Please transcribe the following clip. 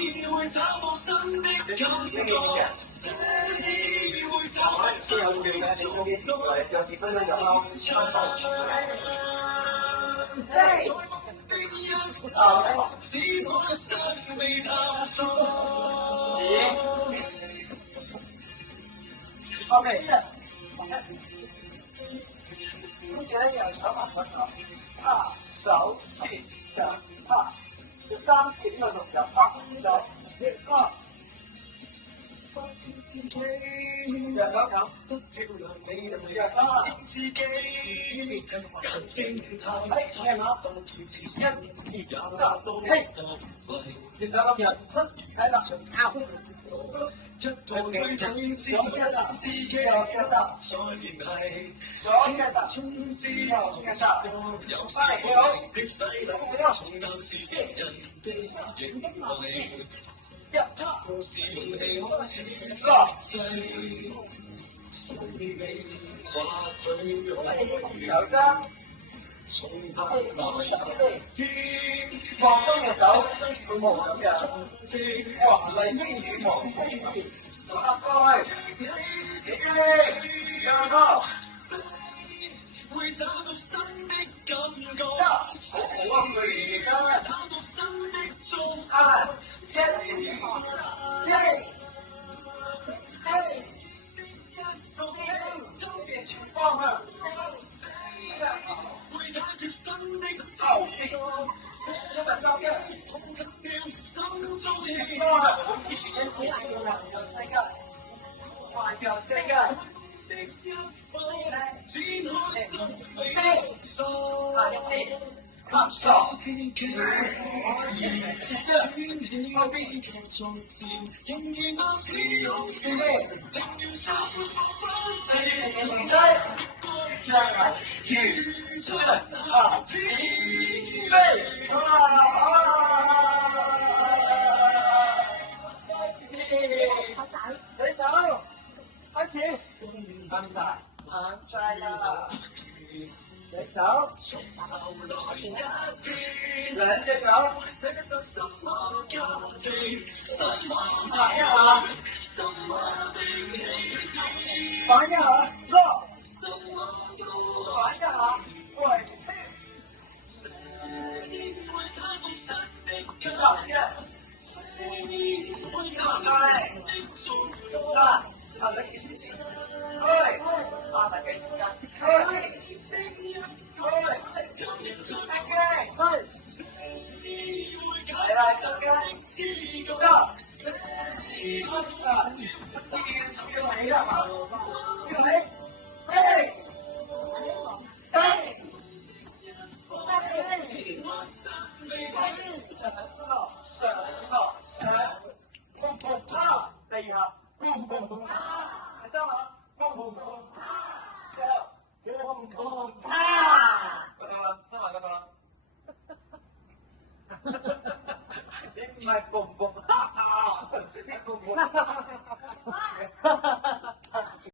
會找到新的感覺，你會找到新的觸覺。有結婚啦，有啦，在夢的一刻，只可惜未探索。OK，目前有長馬嗰個拍手切上拍，三節呢個動作拍手切拍。發現自己右手咁，不漂亮美麗，發現自己眼睛太細，發現自己也都嘿，右手咁樣出，喺度抄。一個具體自己再聯繫，從知後察覺，有時愛情的洗禮，從淡時的人的認為。同時勇氣開始作製，心理或許手踭，從頭來偏放鬆隻手，會冇咁樣。哇，黎明與黃飛飛，十開，右拖，會找到新的感覺，好啊，佢而家找到新的觸啊，一中變全方向，會解決新的後跌，一個交一，痛給了心中氣。方向好似轉一次要環遊世界，環遊世界。只可惜未索，下自己可以選起悲劇作戰，仍然貌似勇士，定要收復自信。如將下子飛，舉手，開始，慢晒，慢晒啦，舉手，兩隻手，寫上什麼價值，什麼拍一下，什麼的起點，反一下，落，什麼都反一下，喂，會找到新的感落一，會找到新的觸覺。啦，拍得幾次，開，拍得幾間，開，就要做開，開，嚟啦，收雞，得，試住要起啦嘛，要起，嘿，上，砰砰啪，地下，砰砰砰啪，第三下，砰砰砰啪，最後，砰砰啪，嗰度啦，收埋嗰度啦。你唔係砰砰啪，你砰砰。